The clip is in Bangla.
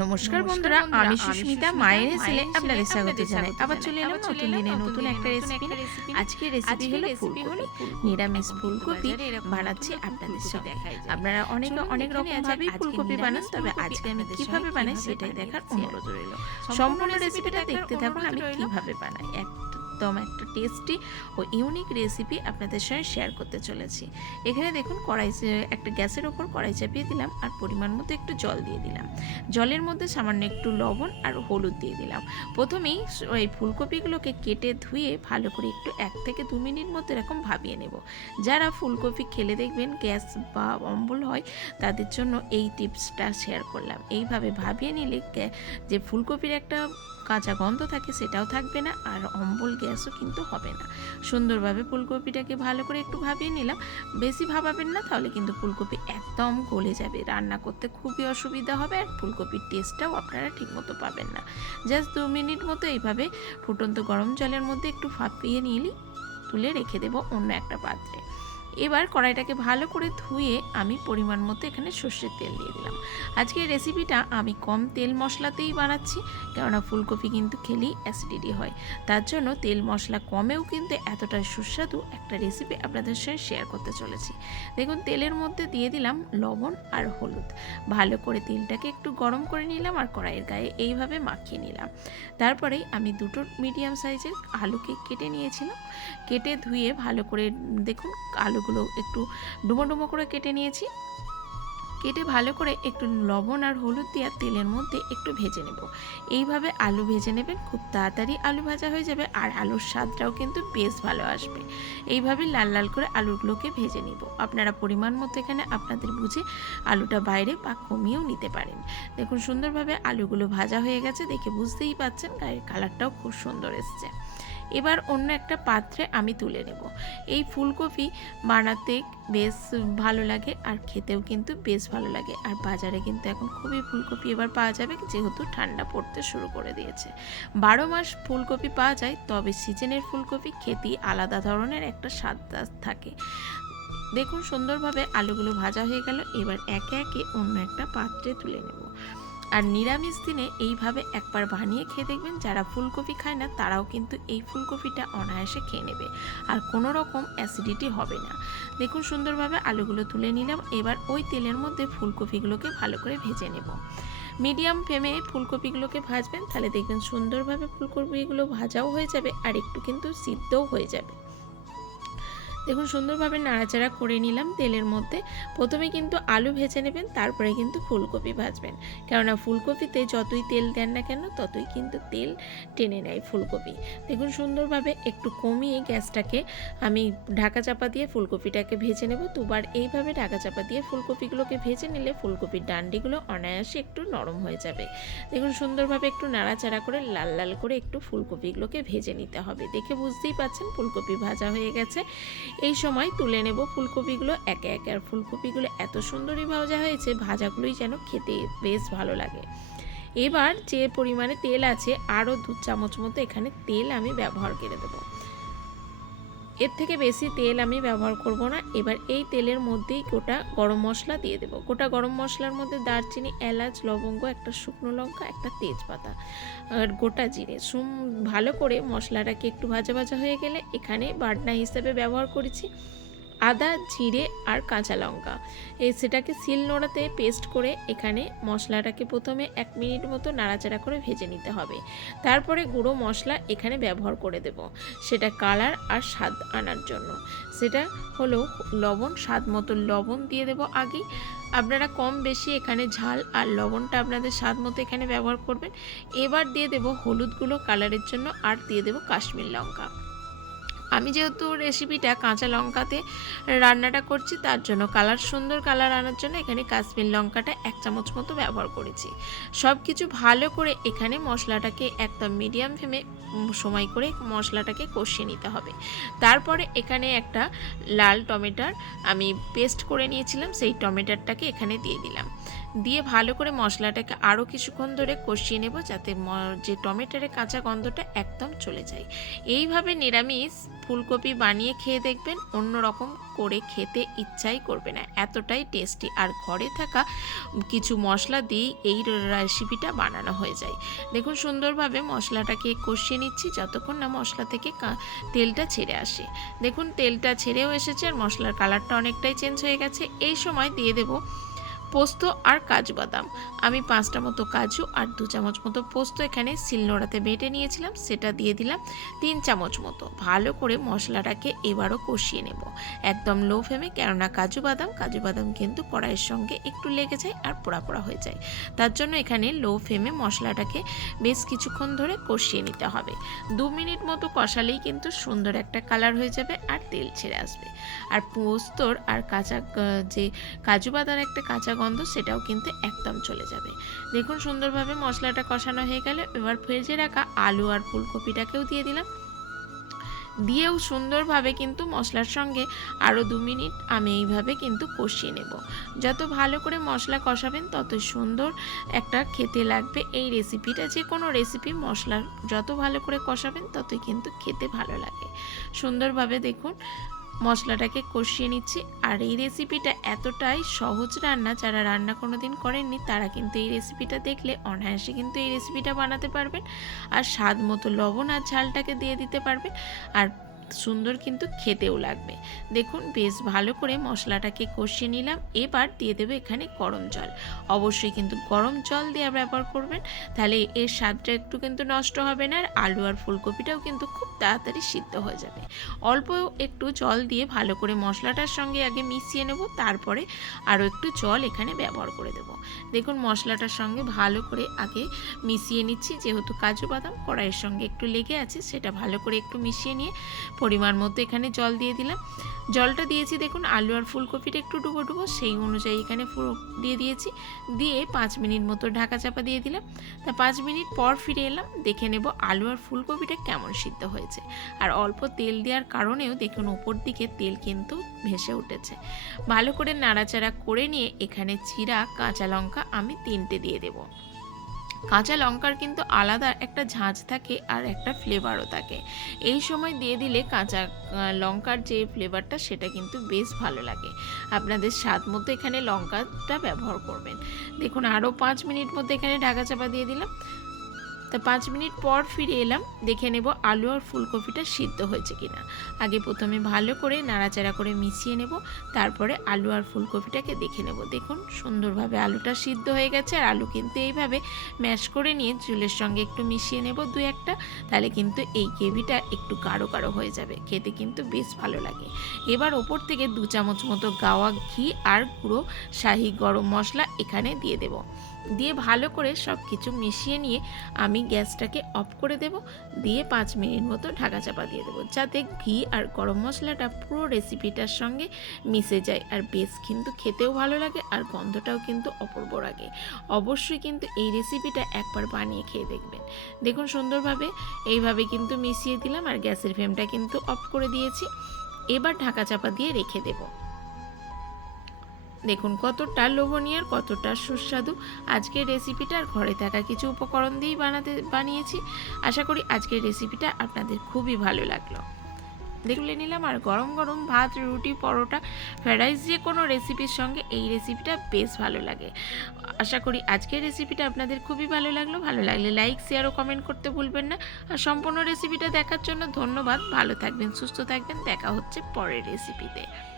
নমস্কার বন্ধুরা আমি সুস্মিতা মায়ের ছেলে আপনাদের স্বাগত জানাই। আবার চলে এলাম নতুন দিনে নতুন একটা রেসিপি আজকে রেসিপি হলো ফুলকপি। নিরামিষ ফুলকপি বানাচ্ছি আপনাদের সঙ্গে আপনারা অনেকে অনেক রকম ভাবে ফুলকপি বানান তবে আজকে আমি কীভাবে বানাই সেটাই দেখার অনুরোধ রইল। সম্পূর্ণ রেসিপিটা দেখতে থাকুন আমি কীভাবে বানাই। একদম একটা টেস্টি ও ইউনিক রেসিপি আপনাদের সঙ্গে শেয়ার করতে চলেছি। এখানে দেখুন কড়াই একটা গ্যাসের ওপর কড়াই চাপিয়ে দিলাম আর পরিমাণ মতো একটু জল দিয়ে দিলাম। জলের মধ্যে সামান্য একটু লবণ আর হলুদ দিয়ে দিলাম। প্রথমেই ওই ফুলকপিগুলোকে কেটে ধুয়ে ভালো করে একটু এক থেকে দু মিনিট মতো এরকম ভাবিয়ে নেব। যারা ফুলকপি খেলে দেখবেন গ্যাস বা অম্বল হয়, তাদের জন্য এই টিপসটা শেয়ার করলাম। এইভাবে ভাবিয়ে নিলে যে ফুলকপির একটা কাঁচা গন্ধ থাকে সেটাও থাকবে না, আর অম্বল গ্যাসও কিন্তু হবে না। সুন্দরভাবে ফুলকপিটাকে ভালো করে একটু ভাবিয়ে নিলাম। বেশি ভাবাবেন না, তাহলে কিন্তু ফুলকপি একদম গলে যাবে। রান্না করতে খুবই অসুবিধা হবে, আর ফুলকপির টেস্টটাও আপনারা ঠিকমতো পাবেন না। জাস্ট দু মিনিট মতো এইভাবে ফুটন্ত গরম জলের মধ্যে একটু ফাঁপিয়ে নিলি, তুলে রেখে দেবো অন্য একটা পাত্রে। এবার কড়াইটাকে ভালো করে ধুয়ে আমি পরিমাণ মতো এখানে সর্ষের তেল দিয়ে দিলাম। আজকে রেসিপিটা আমি কম তেল মশলাতেই বানাচ্ছি, কেননা ফুলকপি কিন্তু খেলেই অ্যাসিডিটি হয়। তার জন্য তেল মশলা কমেও কিন্তু এতটা সুস্বাদু একটা রেসিপি আপনাদের সঙ্গে শেয়ার করতে চলেছি। দেখুন, তেলের মধ্যে দিয়ে দিলাম লবণ আর হলুদ। ভালো করে তেলটাকে একটু গরম করে নিলাম আর কড়াইয়ের গায়ে এইভাবে মাখিয়ে নিলাম। তারপরেই আমি দুটো মিডিয়াম সাইজের আলুকে কেটে নিয়েছিলাম। কেটে ধুয়ে ভালো করে, দেখুন আলুগুলো একটু ডুমো ডুমো করে কেটে নিয়েছি। কেটে ভালো করে একটু লবণ আর হলুদ দিয়ে তেলের মধ্যে একটু ভেজে নেব। এইভাবে আলু ভেজে নেবেন, খুব তাড়াতাড়ি আলু ভাজা হয়ে যাবে আর আলুর স্বাদটাও কিন্তু বেশ ভালো আসবে। এইভাবে লাল লাল করে আলুগুলোকে ভেজে নিব। আপনারা পরিমাণ মতো এখানে আপনাদের বুঝে আলুটা বাইরে বা কমিয়েও নিতে পারেন। দেখুন সুন্দরভাবে আলুগুলো ভাজা হয়ে গেছে, দেখে বুঝতেই পাচ্ছেন গায়ের কালারটাও খুব সুন্দর এসছে। এবার অন্য একটা পাত্রে আমি তুলে নেব। এই ফুলকপি বানাতে বেশ ভালো লাগে আর খেতেও কিন্তু বেশ ভালো লাগে। আর বাজারে কিন্তু এখন খুবই ফুলকপি এবার পাওয়া যাবে, যেহেতু ঠান্ডা পড়তে শুরু করে দিয়েছে। বারো মাস ফুলকপি পাওয়া যায়, তবে সিজনের ফুলকপি খেতেই আলাদা ধরনের একটা স্বাদ থাকে। দেখুন সুন্দরভাবে আলুগুলো ভাজা হয়ে গেল, এবার একে একে অন্য একটা পাত্রে তুলে নেব। আর নিরামিষ দিনে এইভাবে একবার বানিয়ে খেয়ে দেখবেন, যারা ফুলকপি খায় না, তারাও কিন্তু এই ফুলকপিটা অনায়াসে খেয়ে নেবে। আর কোনো রকম অ্যাসিডিটি হবে না। দেখুন সুন্দরভাবে আলুগুলো তুলে নিলাম, এবার ওই তেলের মধ্যে ফুলকপিগুলোকে ভালো করে ভেজে নেব। মিডিয়াম ফ্লেমে ফুলকপিগুলোকে ভাজবেন, তাহলে দেখবেন সুন্দরভাবে ফুলকপিগুলো ভাজাও হয়ে যাবে, আর একটু কিন্তু সিদ্ধও হয়ে যাবে। দেখুন, সুন্দরভাবে নাড়াচাড়া করে নিলাম তেলের মধ্যে। প্রথমে কিন্তু আলু ভেজে নেবেন, তারপরে কিন্তু ফুলকপি ভাজবেন। কেননা ফুলকপিতে যতই তেল দেন না কেন, ততই কিন্তু তেল টেনে নেয় ফুলকপি। দেখুন, সুন্দরভাবে একটু কমিয়ে গ্যাসটাকে আমি ঢাকা চাপা দিয়ে ফুলকপিটাকে ভেজে নেব। দুবার এইভাবে ঢাকা চাপা দিয়ে ফুলকপিগুলোকে ভেজে নিলে ফুলকপির ডান্ডিগুলো অনায়াসে একটু নরম হয়ে যাবে। দেখুন, সুন্দরভাবে একটু নাড়াচাড়া করে লাল লাল করে একটু ফুলকপিগুলোকে ভেজে নিতে হবে। দেখে বুঝতেই পাচ্ছেন, ফুলকপি ভাজা হয়ে গেছে। এই সময় তুলে নেব ফুলকপিগুলো একে একে। আর ফুলকপিগুলো এত সুন্দরই ভাজা হয়েছে, ভাজাগুলোই যেন খেতে বেশ ভালো লাগে। এবার যে পরিমাণে তেল আছে, আরও দু চামচ মতো এখানে তেল আমি ব্যবহার করে দেবো। এর থেকে বেশি তেল আমি ব্যবহার করব না। এবার এই তেলের মধ্যেই গোটা গরম মশলা দিয়ে দেবো। গোটা গরম মশলার মধ্যে দারচিনি, এলাচ, লবঙ্গ, একটা শুকনো লঙ্কা, একটা তেজপাতা আর গোটা জিরে। সুম, ভালো করে মশলাটাকে একটু ভাজা ভাজা হয়ে গেলে এখানে বাটনা হিসেবে ব্যবহার করেছি। আদা, জিরে আর কাঁচা লঙ্কা। এই সেটাকে সিল নোড়াতে পেস্ট করে এখানে মশলাটাকে প্রথমে এক মিনিট মতো নাড়াচাড়া করে ভেজে নিতে হবে। তারপরে গুঁড়ো মশলা এখানে ব্যবহার করে দেব। সেটা কালার আর স্বাদ আনার জন্য। সেটা হলো লবণ, স্বাদ মতো লবণ দিয়ে দেব আগে। আপনারা কম বেশি এখানে ঝাল আর লবণটা আপনাদের স্বাদ মতো এখানে ব্যবহার করবেন। এবার দিয়ে দেব হলুদগুলো কালারের জন্য আর দিয়ে দেব কাশ্মীর লঙ্কা। আমি যেহেতু রেসিপিটা কাঁচা লঙ্কাতে রান্নাটা করছি, তার জন্য কালার সুন্দর কালার আনার জন্য এখানে কাশ্মীর লঙ্কাটা এক চামচ মতো ব্যবহার করেছি। সব কিছু ভালো করে এখানে মশলাটাকে একদম মিডিয়াম ফ্লেমে সময় করে মশলাটাকে কষিয়ে নিতে হবে। তারপরে এখানে একটা লাল টমেটার আমি পেস্ট করে নিয়েছিলাম, সেই টমেটারটাকে এখানে দিয়ে দিলাম। দিয়ে ভালো করে মশলাটাকে আরও কিছুক্ষণ ধরে কষিয়ে নেব যাতে যে টমেটোর কাঁচা গন্ধটা একদম চলে যায়। এইভাবে নিরামিষ ফুলকপি বানিয়ে খেয়ে দেখবেন অন্য রকম করে খেতে ইচ্ছাই করবে না, এতটাই টেস্টি। আর ঘরে থাকা কিছু মশলা দিয়েই এই রেসিপিটা বানানো হয়ে যায়। দেখুন সুন্দরভাবে মশলাটাকে কষিয়ে নিচ্ছি যতক্ষণ না মশলা থেকে তেলটা ছেড়ে আসে। দেখুন তেলটা ছেড়েও এসেছে আর মশলার কালারটা অনেকটাই চেঞ্জ হয়ে গেছে। এই সময় দিয়ে দেব পোস্ত আর কাজু বাদাম। আমি পাঁচটা মতো কাজু আর দু চামচ মতো পোস্ত এখানে শিলনোড়াতে বেটে নিয়েছিলাম, সেটা দিয়ে দিলাম তিন চামচ মতো। ভালো করে মশলাটাকে এবারও কষিয়ে নেব। একদম লো ফ্লেমে কেননা কাজু বাদাম কাজু বাদাম কিন্তু কড়াইয়ের সঙ্গে একটু লেগে যায় আর পোড়া পোড়া হয়ে যায়। তার জন্য এখানে লো ফ্লেমে মশলাটাকে বেশ কিছুক্ষণ ধরে কষিয়ে নিতে হবে। দু মিনিট মতো কষালেই কিন্তু সুন্দর একটা কালার হয়ে যাবে আর তেল ছেড়ে আসবে। আর পোস্তর আর কাঁচা যে কাজু বাদার একটা কাঁচা গন্ধ, সেটাও কিন্তু একদম চলে যাবে। দেখুন সুন্দরভাবে মশলাটা কষানো হয়ে গেলে। এবার ভেজে রাখা আলু আর ফুলকপিটাকেও দিয়ে দিলাম। দিয়েও সুন্দরভাবে কিন্তু মশলার সঙ্গে আরও দু মিনিট আমি এইভাবে কিন্তু কষিয়ে নেব। যত ভালো করে মশলা কষাবেন, তত সুন্দর একটা খেতে লাগবে। এই রেসিপিটা যে কোনো রেসিপি, মশলা যত ভালো করে কষাবেন, ততই কিন্তু খেতে ভালো লাগে। সুন্দরভাবে দেখুন মশলাটাকে কষিয়ে নিচ্ছি। আর এই রেসিপিটা এতটাই সহজ রান্না, যারা রান্না কোনো দিন করেননি, তারা কিন্তু এই রেসিপিটা দেখলে অনায়াসে কিন্তু এই রেসিপিটা বানাতে পারবেন। আর স্বাদ মতো লবণ আর ঝালটাকে দিয়ে দিতে পারবেন। আর সুন্দর কিন্তু খেতেও লাগবে। দেখুন, বেশ ভালো করে মশলাটাকে কষিয়ে নিলাম। এবার দিয়ে দেবে এখানে গরম জল। অবশ্যই কিন্তু গরম জল দিয়ে ব্যবহার করবেন, তাহলে এর স্বাদটা একটু কিন্তু নষ্ট হবে না, আর আলু আর ফুলকপিটাও কিন্তু খুব তাড়াতাড়ি সিদ্ধ হয়ে যাবে। অল্প একটু জল দিয়ে ভালো করে মশলাটার সঙ্গে আগে মিশিয়ে নেব, তারপরে আরও একটু জল এখানে ব্যবহার করে দেব। দেখুন, মশলাটার সঙ্গে ভালো করে আগে মিশিয়ে নিচ্ছি, যেহেতু কাজু বাদাম কড়াইয়ের সঙ্গে একটু লেগে আছে, সেটা ভালো করে একটু মিশিয়ে নিয়ে পরিমাণ মতো এখানে জল দিয়ে দিলাম। জলটা দিয়েছি দেখুন, আলু আর ফুলকপিটা একটু ডুবো ডুবো সেই অনুযায়ী এখানে দিয়ে দিয়েছি। দিয়ে পাঁচ মিনিট মতো ঢাকা চাপা দিয়ে দিলাম। তা পাঁচ মিনিট পর ফিরে এলাম, দেখে নেব আলু আর ফুলকপিটা কেমন সিদ্ধ হয়েছে। আর অল্প তেল দেওয়ার কারণেও দেখুন ওপর দিকে তেল কিন্তু ভেসে উঠেছে। ভালো করে নাড়াচাড়া করে নিয়ে এখানে চিরা, কাঁচা লঙ্কা আমি তিনটে দিয়ে দেবো। কাঁচা লঙ্কার কিন্তু আলাদা একটা ঝাঁঝ থাকে আর একটা ফ্লেভারও থাকে। এই সময় দিয়ে দিলে কাঁচা লঙ্কার যে ফ্লেভারটা সেটা কিন্তু বেশ ভালো লাগে। আপনাদের স্বাদ মতো এখানে লঙ্কাটা ব্যবহার করবেন। দেখুন, আরও পাঁচ মিনিট মধ্যে এখানে ঢাকা চাপা দিয়ে দিলাম। তা পাঁচ মিনিট পর ফিরে এলাম, দেখে নেব আলু আর ফুলকপিটা সিদ্ধ হয়েছে কিনা। আগে প্রথমে ভালো করে নাড়াচাড়া করে মিশিয়ে নেব, তারপরে আলু আর ফুলকপিটাকে দেখে নেব। দেখুন, সুন্দরভাবে আলুটা সিদ্ধ হয়ে গেছে আর আলু কিন্তু এইভাবে ম্যাশ করে নিয়ে চুলের সঙ্গে একটু মিশিয়ে নেব দু একটা, তাহলে কিন্তু এই গ্রেভিটা একটু গাঢ় গাঢ় হয়ে যাবে। খেতে কিন্তু বেশ ভালো লাগে। এবার ওপর থেকে দু চামচ মতো গাওয়া ঘি আর গুঁড়ো, শাহি গরম মশলা এখানে দিয়ে দেব। দিয়ে ভালো করে সব কিছু মিশিয়ে নিয়ে আমি গ্যাসটাকে অফ করে দেব। দিয়ে পাঁচ মিনিট মতো ঢাকা চাপা দিয়ে দেবো। যাতে ঘি আর গরম মশলাটা পুরো রেসিপিটার সঙ্গে মিশে যায়। আর বেশ কিন্তু খেতেও ভালো লাগে আর গন্ধটাও কিন্তু অপূর্ব লাগে। অবশ্যই কিন্তু এই রেসিপিটা একবার বানিয়ে খেয়ে দেখবেন। দেখুন সুন্দরভাবে এইভাবে কিন্তু মিশিয়ে দিলাম আর গ্যাসের ফ্লেমটা কিন্তু অফ করে দিয়েছি। এবার ঢাকা চাপা দিয়ে রেখে দেবো। দেখুন কতটা লোভনীয় আর কতটা সুস্বাদু। আজকের রেসিপিটা আর ঘরে থাকা কিছু উপকরণ দিয়েই বানাতে, বানিয়েছি। আশা করি আজকের রেসিপিটা আপনাদের খুবই ভালো লাগল। দেখলে নিলাম আর গরম গরম ভাত, রুটি, পরোটা ফ্রাইড রাইস যে কোনো রেসিপির সঙ্গে এই রেসিপিটা বেশ ভালো লাগে। আশা করি আজকের রেসিপিটা আপনাদের খুবই ভালো লাগল। ভালো লাগলে লাইক শেয়ার ও কমেন্ট করতে ভুলবেন না। আর সম্পূর্ণ রেসিপিটা দেখার জন্য ধন্যবাদ। ভালো থাকবেন, সুস্থ থাকবেন। দেখা হচ্ছে পরের রেসিপিতে